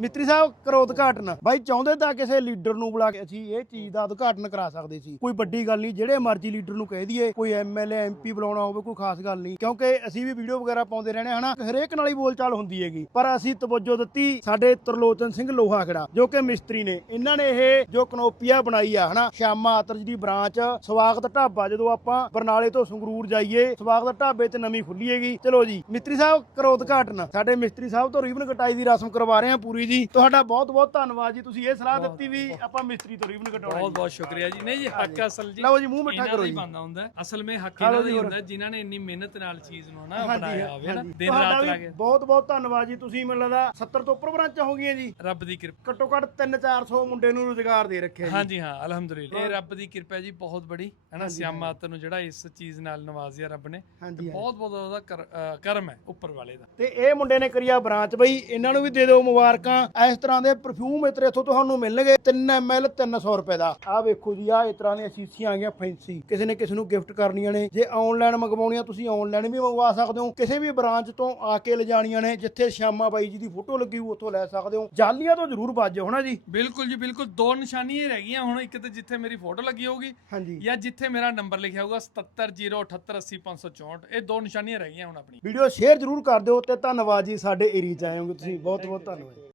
ਮਿੱਤਰੀ ਸਾਹਿਬ, ਕਰੋ ਉਦਘਾਟਨ। ਬਾਈ, ਚਾਹੁੰਦੇ ਤਾਂ ਕਿਸੇ ਲੀਡਰ ਨੂੰ ਬੁਲਾ ਕੇ ਅਸੀਂ ਇਹ ਚੀਜ਼ ਦਾ ਉਦਘਾਟਨ ਕਰਾ ਸਕਦੇ ਸੀ। ਕੋਈ ਵੱਡੀ ਗੱਲ ਨਹੀਂ, ਜਿਹੜੇ ਮਰਜ਼ੀ ਲੀਡਰ ਨੂੰ ਕਹਿ ਦਈਏ, ਕੋਈ ਐਮਐਲਏ ਐਮਪੀ ਬੁਲਾਉਣਾ ਹੋਵੇ, ਕੋਈ ਖਾਸ ਗੱਲ ਨਹੀਂ। ਕਿਉਂਕਿ ਅਸੀਂ ਵੀ ਵੀਡੀਓ ਵਗੈਰਾ ਪਾਉਂਦੇ ਰਹਿਣੇ ਹਨਾ? ਹਰੇਕ ਨਾਲ ਹੀ ਬੋਲਚਾਲ ਹੁੰਦੀ ਹੈਗੀ। ਪਰ ਅਸੀਂ ਤਵੱਜੋ ਦਿੱਤੀ ਸਾਡੇ ਤਰਲੋਚਨ ਸਿੰਘ ਲੋਹਾ ਖੜਾ ਜੋ ਕਿ ਮਿਸਤਰੀ ਨੇ। ਇਹਨਾਂ ਨੇ ਇਹ ਜੋ ਕਨੋਪੀਆ ਬਣਾਈ ਆ, ਹਨਾ? ਸ਼ਾਮਾ ਆਤਰਜ ਦੀ ਬ੍ਰਾਂਚ, ਸਵਾਗਤ ਢਾਬਾ, ਜਦੋਂ ਆਪਾਂ ਬਰਨਾਲੇ ਤੋਂ ਸੰਗਰੂਰ ਜਾਈਏ, ਸਵਾਗਤ ਢਾਬੇ ਤੇ ਨਵੀਂ ਖੁੱਲੀ ਹੈਗੀ। ਚਲੋ ਜੀ, ਮਿਸਤਰੀ ਸਾਹਿਬ, ਕਰੋ ਉਦਘਾਟਨ। ਸਾਡੇ ਮਿਸਤਰੀ ਸਾਹਿਬ ਤੋਂ ਰੀਬਨ ਕਟਾਈ ਦੀ ਰਸਮ ਕਰਵਾ ਰਹੇ ਹਾਂ ਪੂਰੀ। ਜੀ। ਤੁਹਾਡਾ ਬਹੁਤ ਬਹੁਤ ਧੰਨਵਾਦ ਜੀ। ਤੁਸੀਂ ਇਹ ਸਲਾਹ ਦਿੱਤੀ ਵੀ ਆਪਾਂ ਮਿਸਤਰੀ ਤੋਂ ਰੀਬਨ ਕਟਾਉਣਾ ਬਹੁਤ ਬਹੁਤ ਸ਼ੁਕਰੀਆ ਜੀ। ਨਹੀਂ ਜੀ ਹੱਕ ਅਸਲ ਜੀ ਲਓ ਜੀ ਮੂੰਹ ਮਿੱਠਾ ਕਰੋ ਜੀ। ਬਣਦਾ ਹੁੰਦਾ। ਅਸਲ ਵਿੱਚ ਹੱਕ ਇਹਨਾਂ ਦਾ ਹੀ ਹੁੰਦਾ ਜਿਨ੍ਹਾਂ ਨੇ ਇੰਨੀ ਮਿਹਨਤ ਨਾਲ ਚੀਜ਼ ਨੂੰ ਨਾ ਬਣਾਇਆ ਹੋਵੇ ਨਾ ਦਿਨ ਰਾਤ ਵੀ ਲਾ ਕੇ। ਬਹੁਤ ਬਹੁਤ ਧੰਨਵਾਦ ਜੀ। ਤੁਸੀਂ ਮੈਨੂੰ ਲੱਗਦਾ 70 ਤੋਂ ਉੱਪਰ ਬ੍ਰਾਂਚਾਂ ਹੋ ਗਈਆਂ ਜੀ। ਰੱਬ ਦੀ ਕਿਰਪਾ। ਘੱਟੋ ਘੱਟ 3-400 ਮੁੰਡੇ ਨੂੰ ਰੁਜ਼ਗਾਰ ਦੇ ਰੱਖਿਆ ਜੀ। ਹਾਂਜੀ ਹਾਂ ਅਲਹਮਦੁਲਿਲਾ। ਇਹ ਰੱਬ ਦੀ ਕਿਰਪਾ ਜੀ ਬਹੁਤ ਬੜੀ। ਹੈ ਨਾ ਸਿਆਮ ਮਾਤਾ ਨੂੰ ਜਿਹੜਾ ਇਸ ਚੀਜ਼ ਨਾਲ ਨਵਾਜ਼ਿਆ ਰੱਬ ਨੇ। ਬਹੁਤ ਬਹੁਤ ਉਹਦਾ ਕਰਮ ਹੈ ਉੱਪਰ ਵਾਲੇ ਦਾ। ਤੇ ਇਹ ਮੁੰਡੇ ਨੇ ਕਰੀਆ ਬ੍ਰਾਂਚ। ਬਈ ਇਹਨਾਂ ਨੂੰ ਵੀ ਦੇ ਦਿਓ ਮੁਬਾਰਕਾਂ। ਇਸ ਤਰ੍ਹਾਂ ਦੇ ਪਰਫਿਊਮ ਇਤਰੇ ਇੱਥੋਂ ਤੁਹਾਨੂੰ ਮਿਲਣਗੇ। 3 ml 300 ਰੁਪਏ ਦਾ। ਆਹ ਵੇਖੋ ਜੀ ਆਹ ਇਸ ਤਰ੍ਹਾਂ ਦੀਆਂ ਸ਼ੀਸ਼ੀਆਂ ਆ ਗਈਆਂ ਫੈਂਸੀ ਕਿਸੇ ਨੇ ਕਿਸੇ ਨੂੰ ਗਿਫਟ ਕਰਨੀਆਂ ਨੇ। ਜੇ ਆਨਲਾਈਨ ਮੰਗਵਾਉਣੀਆਂ ਤੁਸੀਂ ਆਨਲਾਈਨ ਵੀ ਮੰਗਵਾ ਸਕਦੇ ਹੋ। ਕਿਸੇ ਵੀ ਬ੍ਰਾਂਚ ਤੋਂ ਆ ਕੇ ਲਿਜਾਣੀਆਂ ਨੇ ਜਿੱਥੇ ਸ਼ਾਮਾ ਬਾਈ ਜੀ ਦੀ ਫੋਟੋ ਲੱਗੀ ਹੋਊ ਉੱਥੋਂ ਲੈ ਸਕਦੇ ਹੋ। ਜਾਲੀਆਂ ਤੋਂ ਜ਼ਰੂਰ ਬਾਜੋ ਹਨਾ ਜੀ? ਬਿਲਕੁਲ ਜੀ ਬਿਲਕੁਲ। ਦੋ ਨਿਸ਼ਾਨੀਆਂ ਹੀ ਰਹਿ ਗਈਆਂ ਹੁਣ ਇੱਕ ਤੇ ਜਿੱਥੇ ਮੇਰੀ ਫੋਟੋ ਲੱਗੀ ਹੋਊਗੀ ਹਾਂਜੀ। ਜਾਂ ਜਿੱਥੇ ਮੇਰਾ ਨੰਬਰ ਲਿਖਿਆ ਹੋਊਗਾ 7708880564 ਇਹ ਦੋ ਨਿਸ਼ਾਨੀਆਂ ਰਹਿ ਗਈਆਂ ਹੁਣ ਆਪਣੀ ਵੀਡੀਓ ਸ਼ੇਅਰ ਜ਼ਰੂਰ ਕਰ ਦਿਓ ਤੇ ਧੰਨਵਾਦ ਜੀ ਸਾਡੇ ਏਰੀਆ ਚ ਆਏ ਹੋਗੇ ਤੁਸੀਂ। ਬਹੁਤ ਬਹੁਤ ਧੰਨਵਾਦ।